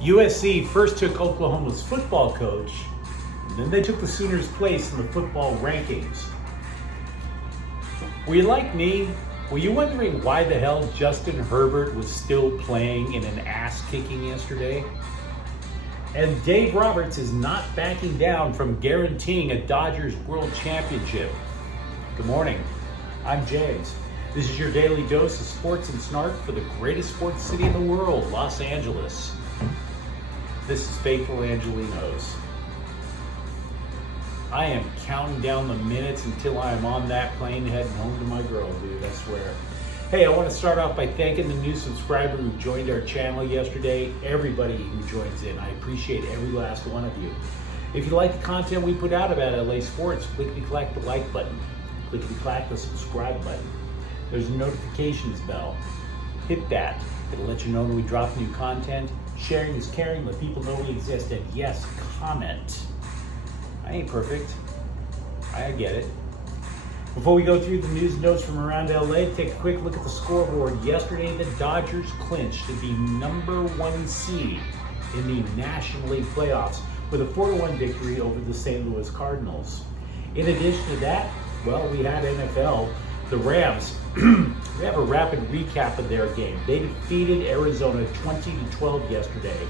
USC first took Oklahoma's football coach, and then they took the Sooners' place in the football rankings. Were you like me? Were you wondering why the hell Justin Herbert was still playing in an ass-kicking yesterday? And Dave Roberts is not backing down from guaranteeing a Dodgers World Championship. Good morning. I'm James. This is your daily dose of sports and snark for the greatest sports city in the world, Los Angeles. This is faithful Angelenos. I am counting down the minutes until I am on that plane heading home to my girl, dude, I swear. Hey, I want to start off by thanking the new subscriber who joined our channel yesterday. Everybody who joins in, I appreciate every last one of you. If you like the content we put out about LA sports, clickety-clack the like button. Clickety-clack the subscribe button. There's a notifications bell. Hit that. It'll let you know when we drop new content. Sharing is caring. Let people know we exist. And yes, comment. I ain't perfect. I get it. Before we go through the news and notes from around LA, take a quick look at the scoreboard. Yesterday, the Dodgers clinched the #1 seed in the National League playoffs with a 4-1 victory over the St. Louis Cardinals. In addition to that, well, we had NFL. The Rams, we have a rapid recap of their game. They defeated Arizona 20-12 yesterday.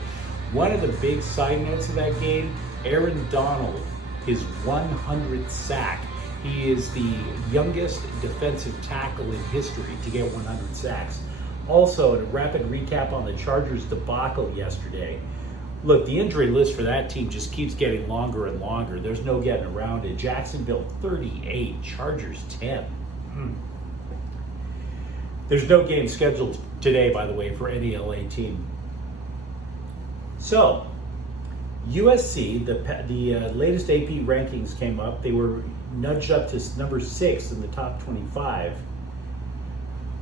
One of the big side notes of that game, Aaron Donald, his 100th sack. He is the youngest defensive tackle in history to get 100 sacks. Also, a rapid recap on the Chargers debacle yesterday. Look, the injury list for that team just keeps getting longer and longer. There's no getting around it. Jacksonville 38, Chargers 10. There's no game scheduled today, by the way, for any LA team. So, USC, the latest AP rankings came up. They were nudged up to number 6 in the top 25.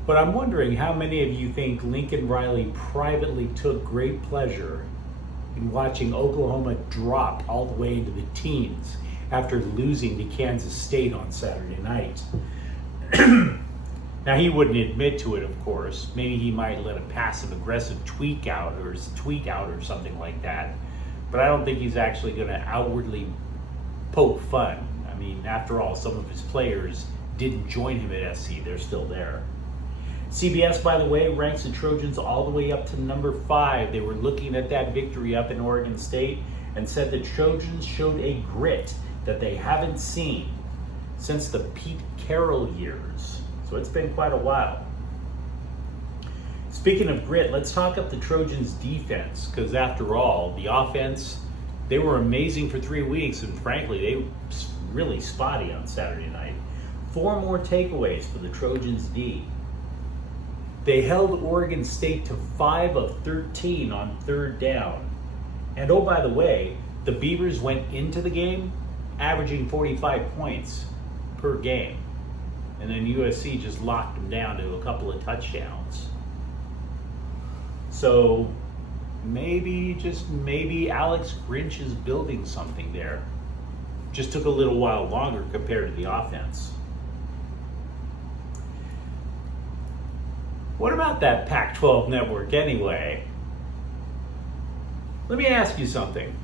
But I'm wondering how many of you think Lincoln Riley privately took great pleasure in watching Oklahoma drop all the way into the teens after losing to Kansas State on Saturday night. Now, he wouldn't admit to it, of course. Maybe he might let a passive-aggressive tweet out or something like that. But I don't think he's actually going to outwardly poke fun. I mean, after all, some of his players didn't join him at SC. They're still there. CBS, by the way, ranks the Trojans all the way up to number 5. They were looking at that victory up in Oregon State and said the Trojans showed a grit that they haven't seen since the Pete Carroll years. So it's been quite a while. Speaking of grit, let's talk up the Trojans' defense, because after all, the offense, they were amazing for 3 weeks, and frankly, they were really spotty on Saturday night. 4 more takeaways for the Trojans' D. They held Oregon State to 5 of 13 on 3rd down. And oh, by the way, the Beavers went into the game averaging 45 points per game. And then USC just locked them down to a couple of touchdowns. So maybe, just maybe, Alex Grinch is building something there. Just took a little while longer compared to the offense. What about that Pac12 Network anyway? Let me ask you something.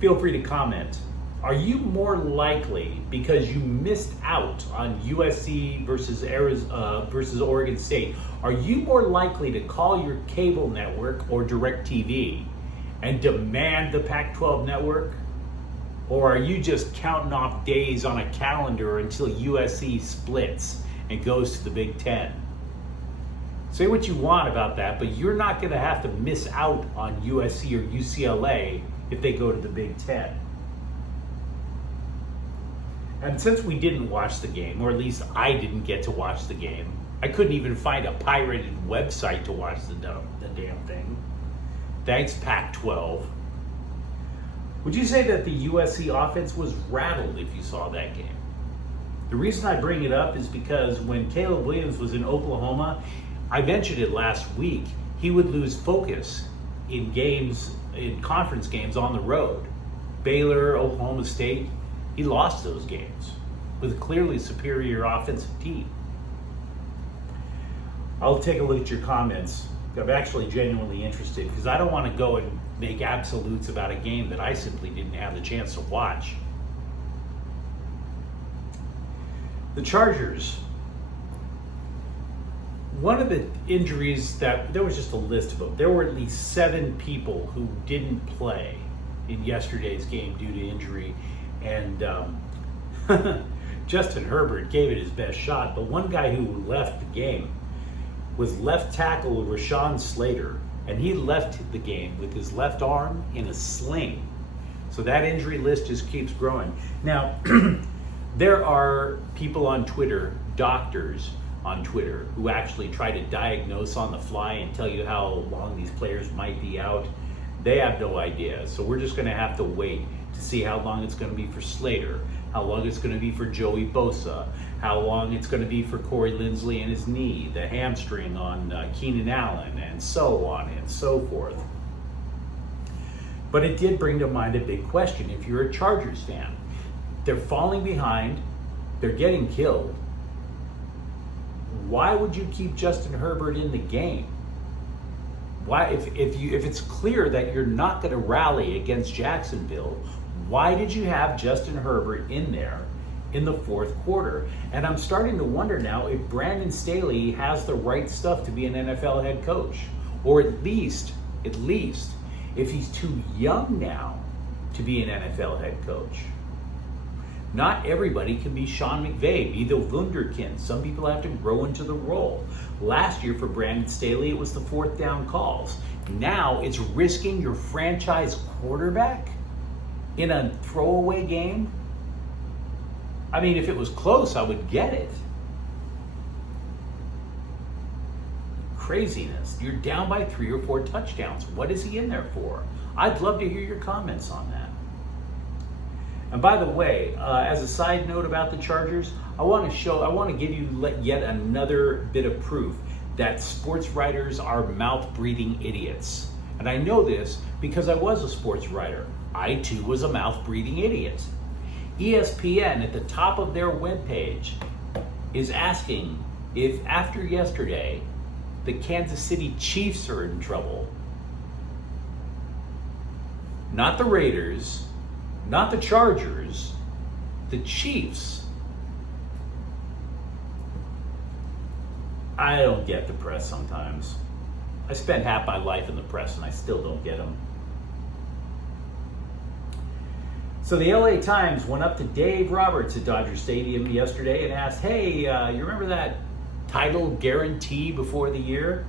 Feel free to comment. Are you more likely, because you missed out on USC versus Oregon State, are you more likely to call your cable network or DirecTV and demand the Pac-12 Network? Or are you just counting off days on a calendar until USC splits and goes to the Big Ten? Say what you want about that, but you're not going to have to miss out on USC or UCLA if they go to the Big Ten. And since we didn't watch the game, or at least I didn't get to watch the game, I couldn't even find a pirated website to watch the damn thing. Thanks, Pac-12. Would you say that the USC offense was rattled if you saw that game? The reason I bring it up is because when Caleb Williams was in Oklahoma, I mentioned it last week, he would lose focus in conference games on the road. Baylor, Oklahoma State, he lost those games with a clearly superior offensive team. I'll take a look at your comments. I'm actually genuinely interested because I don't want to go and make absolutes about a game that I simply didn't have the chance to watch. The Chargers. One of the injuries that, there was just a list of them. There were at least 7 people who didn't play in yesterday's game due to injury. And Justin Herbert gave it his best shot. But one guy who left the game was left tackle Rashawn Slater, and he left the game with his left arm in a sling. So that injury list just keeps growing. Now, there are people on Twitter, doctors on Twitter, who actually try to diagnose on the fly and tell you how long these players might be out. They have no idea. So we're just going to have to wait to see how long it's going to be for Slater, how long it's going to be for Joey Bosa, how long it's going to be for Corey Linsley and his knee, the hamstring on Keenan Allen, and so on and so forth. But it did bring to mind a big question. If you're a Chargers fan, they're falling behind, they're getting killed. Why would you keep Justin Herbert in the game? Why, if it's clear that you're not going to rally against Jacksonville, why did you have Justin Herbert in there in the fourth quarter? And I'm starting to wonder now if Brandon Staley has the right stuff to be an NFL head coach, or at least, if he's too young now to be an NFL head coach. Not everybody can be Sean McVay, be the wunderkind. Some people have to grow into the role. Last year for Brandon Staley, it was the fourth down calls. Now it's risking your franchise quarterback in a throwaway game. I mean, if it was close, I would get it. Craziness. You're down by 3 or 4 touchdowns. What is he in there for? I'd love to hear your comments on that. And by the way, as a side note about the Chargers, I want to give you yet another bit of proof that sports writers are mouth-breathing idiots. And I know this because I was a sports writer. I too was a mouth-breathing idiot. ESPN at the top of their webpage is asking if after yesterday, the Kansas City Chiefs are in trouble. Not the Raiders, not the Chargers, the Chiefs. I don't get the press sometimes. I spent half my life in the press and I still don't get them. So the LA Times went up to Dave Roberts at Dodger Stadium yesterday and asked, hey, you remember that title guarantee before the year?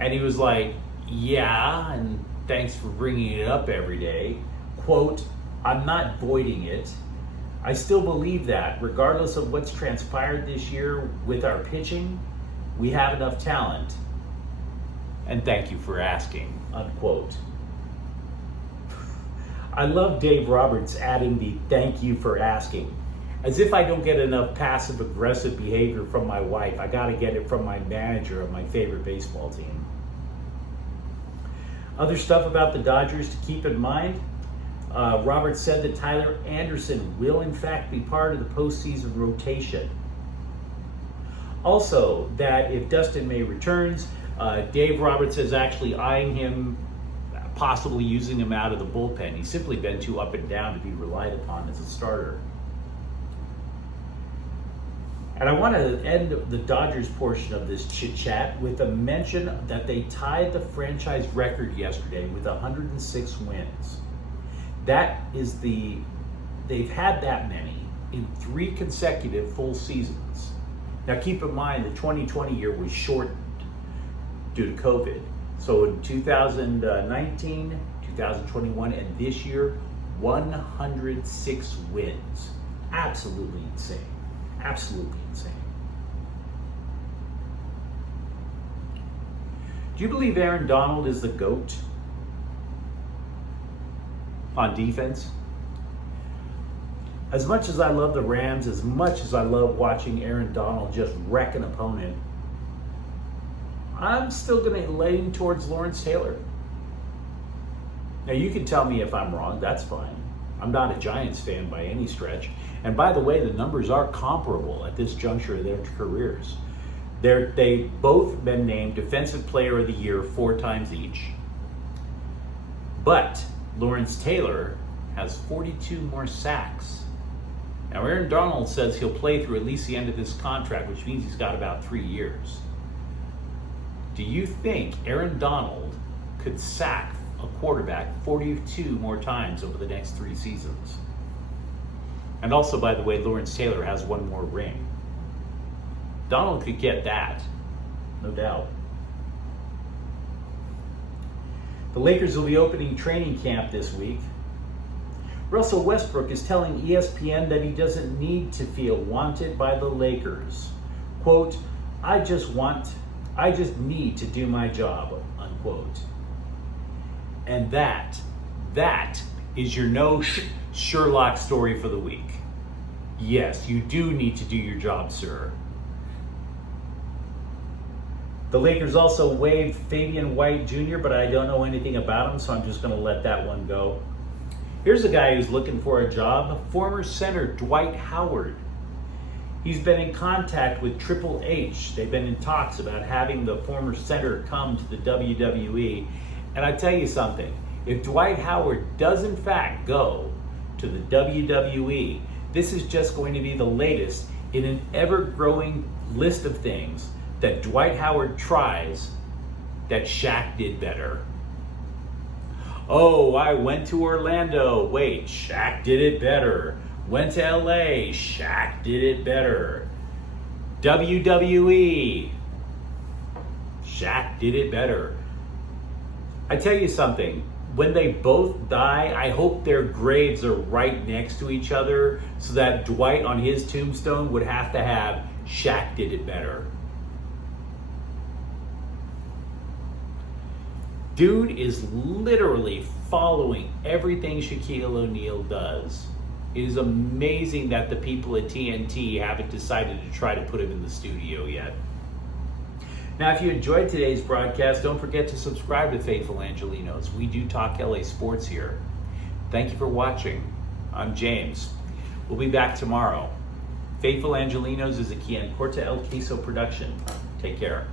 And he was like, yeah, and thanks for bringing it up every day. Quote, I'm not voiding it. I still believe that regardless of what's transpired this year with our pitching, we have enough talent. And thank you for asking, unquote. I love Dave Roberts adding the thank you for asking. As if I don't get enough passive aggressive behavior from my wife, I gotta get it from my manager of my favorite baseball team. Other stuff about the Dodgers to keep in mind. Roberts said that Tyler Anderson will in fact be part of the postseason rotation. Also, that if Dustin May returns, Dave Roberts is actually eyeing him, possibly using him out of the bullpen. He's simply been too up and down to be relied upon as a starter. And I want to end the Dodgers portion of this chit chat with a mention that they tied the franchise record yesterday with 106 wins. That is they've had that many in 3 consecutive full seasons. Now keep in mind the 2020 year was shortened due to COVID. So in 2019, 2021, and this year, 106 wins. Absolutely insane. Absolutely insane. Do you believe Aaron Donald is the GOAT on defense? As much as I love the Rams, as much as I love watching Aaron Donald just wreck an opponent, I'm still going to lean towards Lawrence Taylor. Now, you can tell me if I'm wrong. That's fine. I'm not a Giants fan by any stretch. And by the way, the numbers are comparable at this juncture of their careers. They've both been named Defensive Player of the Year 4 times each. But Lawrence Taylor has 42 more sacks. Now, Aaron Donald says he'll play through at least the end of this contract, which means he's got about 3 years. Do you think Aaron Donald could sack a quarterback 42 more times over the next 3 seasons? And also, by the way, Lawrence Taylor has 1 more ring. Donald could get that, no doubt. The Lakers will be opening training camp this week. Russell Westbrook is telling ESPN that he doesn't need to feel wanted by the Lakers. Quote, I just need to do my job, unquote. And that is your no Sherlock story for the week. Yes, you do need to do your job, sir. The Lakers also waived Fabian White Jr., but I don't know anything about him, so I'm just going to let that one go. Here's a guy who's looking for a job, former center Dwight Howard. He's been in contact with Triple H. They've been in talks about having the former center come to the WWE. And I tell you something, if Dwight Howard does in fact go to the WWE, this is just going to be the latest in an ever-growing list of things that Dwight Howard tries that Shaq did better. Oh, I went to Orlando. Wait, Shaq did it better. Went to LA. Shaq did it better. WWE. Shaq did it better. I tell you something, when they both die, I hope their graves are right next to each other so that Dwight on his tombstone would have to have Shaq did it better. Dude is literally following everything Shaquille O'Neal does. It is amazing that the people at TNT haven't decided to try to put him in the studio yet. Now, if you enjoyed today's broadcast, don't forget to subscribe to Faithful Angelenos. We do talk LA sports here. Thank you for watching. I'm James. We'll be back tomorrow. Faithful Angelenos is a Kian Corta El Queso production. Take care.